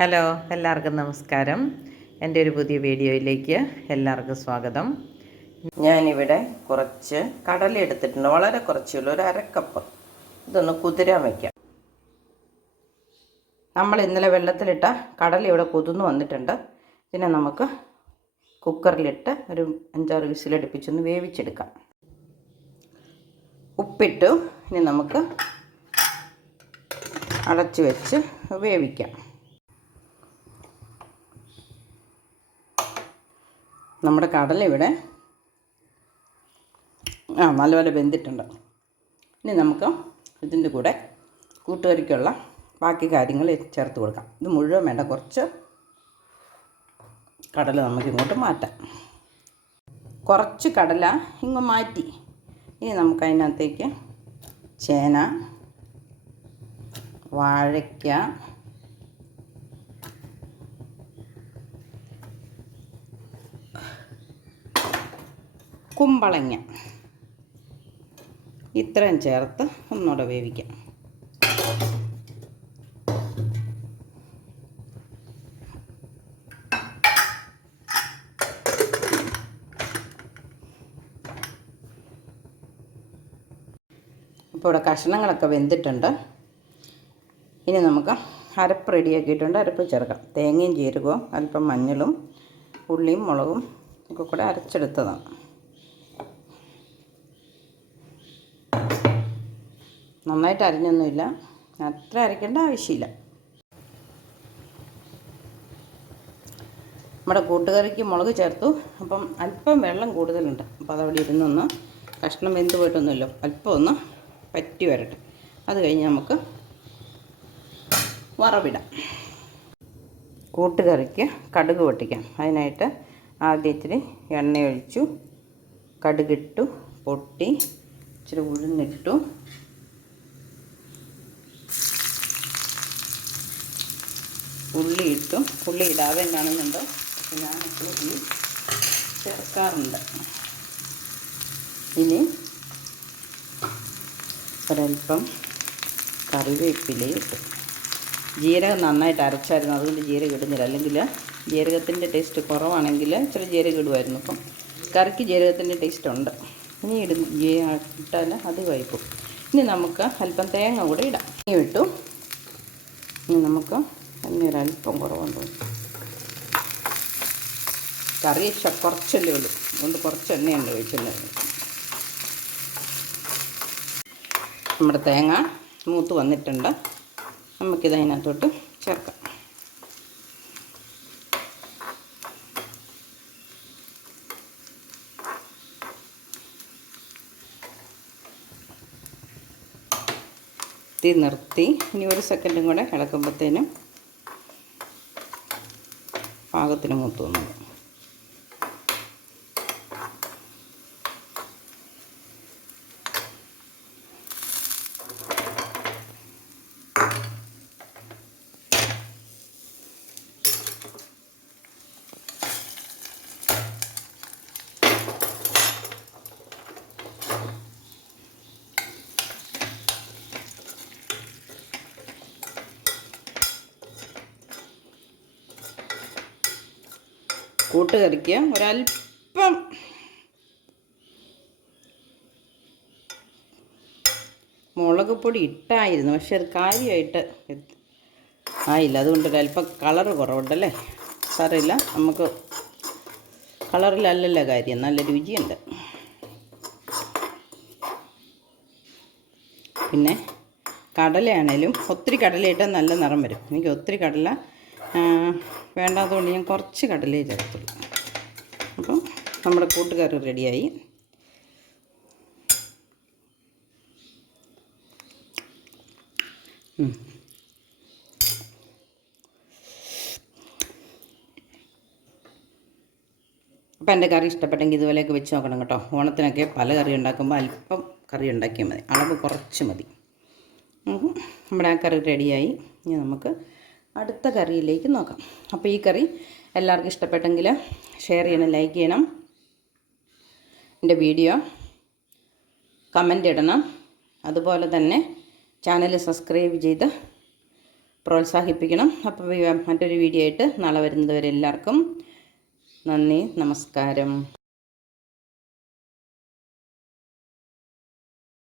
Hello എല്ലാവർക്കും നമസ്കാരം. എന്റെ ഒരു പുതിയ വീഡിയോയിലേക്ക് എല്ലാവർക്കും സ്വാഗതം. ഞാനിവിടെ കുറച്ച് കടല എടുത്തിട്ടുണ്ട്. വളരെ കുറച്ചുള്ള ഒരു അരക്കപ്പ്. ഇതൊന്ന് കുതിരാൻ വയ്ക്കാം നമ്മൾ ഇന്നലെ വെള്ളത്തിലിട്ട കടല ഇവിടെ കുതിർന്ന് വന്നിട്ടുണ്ട്. ഇതിനെ നമുക്ക് കുക്കറിലിട്ട് ഒരു അഞ്ചാറ് വിസിലടുപ്പിച്ചൊന്ന് വേവിച്ചെടുക്കാം. ഉപ്പിട്ടു ഇനി നമുക്ക് അടച്ചു വെച്ച് വേവിക്കാം. നമ്മുടെ കടല ഇവിടെ ആ നല്ലപോലെ വെന്തിട്ടുണ്ട്. ഇനി നമുക്ക് ഇതിന്റെ കൂടെ കൂട്ടുകറിക്കുള്ള ബാക്കി കാര്യങ്ങൾ ചേർത്ത് കൊടുക്കാം. ഇത് മുഴുവൻ വേണ്ട കുറച്ച് കടല നമുക്ക് ഇങ്ങോട്ട് മാറ്റാം. കുറച്ച് കടല ഇങ്ങ് മാറ്റി. ഇനി നമുക്ക് അതിനകത്തേക്ക് ചേന വാഴയ്ക്ക കുമ്പളങ്ങ. ഇത്രയും ചേർത്ത് ഒന്നുകൂടെ വേവിക്കാം. ഇപ്പോൾ ഇവിടെ കഷ്ണങ്ങളൊക്കെ വെന്തിട്ടുണ്ട്. ഇനി നമുക്ക് അരപ്പ് റെഡിയാക്കിയിട്ടുണ്ട്. അരപ്പ് ചേർക്കാം. തേങ്ങയും ജീരകവും അല്പം മഞ്ഞളും ഉള്ളിയും മുളകും ഒക്കെ കൂടെ അരച്ചെടുത്തതാണ്. നന്നായിട്ട് അരിഞ്ഞൊന്നുമില്ല. അത്ര അരയ്ക്കേണ്ട ആവശ്യമില്ല. നമ്മുടെ കൂട്ടുകറിക്ക് മുളക് ചേർത്തു. അപ്പം അല്പം വെള്ളം കൂടുതലുണ്ട്. അപ്പോൾ അതവിടെ ഇരുന്നൊന്ന് കഷ്ണം വെന്ത് പോയിട്ടൊന്നുമില്ല. അല്പം ഒന്ന് പറ്റി വരട്ടെ. അത് കഴിഞ്ഞ് നമുക്ക് വറവിടാം. കൂട്ടുകറിക്ക് കടുക് പൊട്ടിക്കാം. അതിനായിട്ട് ആദ്യം ഇച്ചിരി എണ്ണയൊഴിച്ചു കടുകിട്ടു പൊട്ടി ഇച്ചിരി ഉഴുന്നിട്ടു ഉള്ളി ഇട്ടും ഉള്ളി ഇടാതെ കാണുന്നുണ്ട് ഞാൻ ഉള്ളി ചേർക്കാറുണ്ട്. ഇനി ഒരൽപ്പം കറിവേപ്പില ഇട്ടു. ജീരകം നന്നായിട്ട് അരച്ചായിരുന്നു. അതുകൊണ്ട് ജീരകം ഇടുന്നില്ല. അല്ലെങ്കിൽ ജീരകത്തിന്റെ ടേസ്റ്റ് കുറവാണെങ്കിൽ ഇച്ചിരി ജീരകം ഇടുമായിരുന്നു. അപ്പം കറിക്ക് ജീരകത്തിന്റെ ടേസ്റ്റ് ഉണ്ട്. ഇനി ഇടും ഇട്ടാൽ അത് കഴിക്കും ഇനി നമുക്ക് അല്പം തേങ്ങ കൂടെ ഇടാം. ഇനി ഇട്ടു. ഇനി നമുക്ക് ഒരല്പം കുറവുണ്ട്. കറി കുറച്ചല്ലേ ഉള്ളൂ. അതുകൊണ്ട് കുറച്ച് എണ്ണയുണ്ട് ഒഴിച്ചുള്ളത് നമ്മുടെ തേങ്ങ മൂത്ത് വന്നിട്ടുണ്ട്. നമുക്കിത് അതിനകത്തോട്ട് ചേർക്കാം. തീ നിർത്തി. ഇനി ഒരു സെക്കൻഡും കൂടെ ഇളക്കുമ്പോഴത്തേനും പാകത്തിന് മൂത്ത് വന്നത്. കൂട്ടുകറിക്ക് ഒരല്പം മുളക് പൊടി ഇട്ടായിരുന്നു. പക്ഷെ അത് കാര്യമായിട്ട് ആയില്ല. അതുകൊണ്ട് ഒരല്പം കളറ് കുറവുണ്ടല്ലേ? സാറില്ല നമുക്ക് കളറിലല്ലല്ലോ കാര്യം. നല്ല രുചിയുണ്ട്. പിന്നെ കടലയാണേലും ഒത്തിരി കടലയിട്ടാൽ നല്ല നിറം വരും. എനിക്ക് ഒത്തിരി കടല വേണ്ടാത്തതുകൊണ്ട് ഞാൻ കുറച്ച് കടലേ ചേർത്തുള്ളൂ. അപ്പം നമ്മുടെ കൂട്ടുകറി റെഡിയായി. അപ്പം എന്റെ കറി ഇഷ്ടപ്പെട്ടെങ്കിൽ ഇതുപോലെയൊക്കെ വെച്ച് നോക്കണം കേട്ടോ. ഓണത്തിനൊക്കെ പല കറി ഉണ്ടാക്കുമ്പോൾ അല്പം കറി ഉണ്ടാക്കിയാൽ മതി. അളവ് കുറച്ച് മതി. നമ്മുടെ ആ കറി റെഡിയായി. ഇനി നമുക്ക് അടുത്ത കറിയിലേക്ക് നോക്കാം. അപ്പോൾ ഈ കറി എല്ലാവർക്കും ഇഷ്ടപ്പെട്ടെങ്കിൽ ഷെയർ ചെയ്യണം ലൈക്ക് ചെയ്യണം. എന്റെ വീഡിയോ കമന്റ് ഇടണം. അതുപോലെ തന്നെ ചാനൽ സബ്സ്ക്രൈബ് ചെയ്ത് പ്രോത്സാഹിപ്പിക്കണം. അപ്പോൾ മറ്റൊരു വീഡിയോ ആയിട്ട് നാളെ വരുന്നത് വരെ എല്ലാവർക്കും നന്ദി നമസ്കാരം.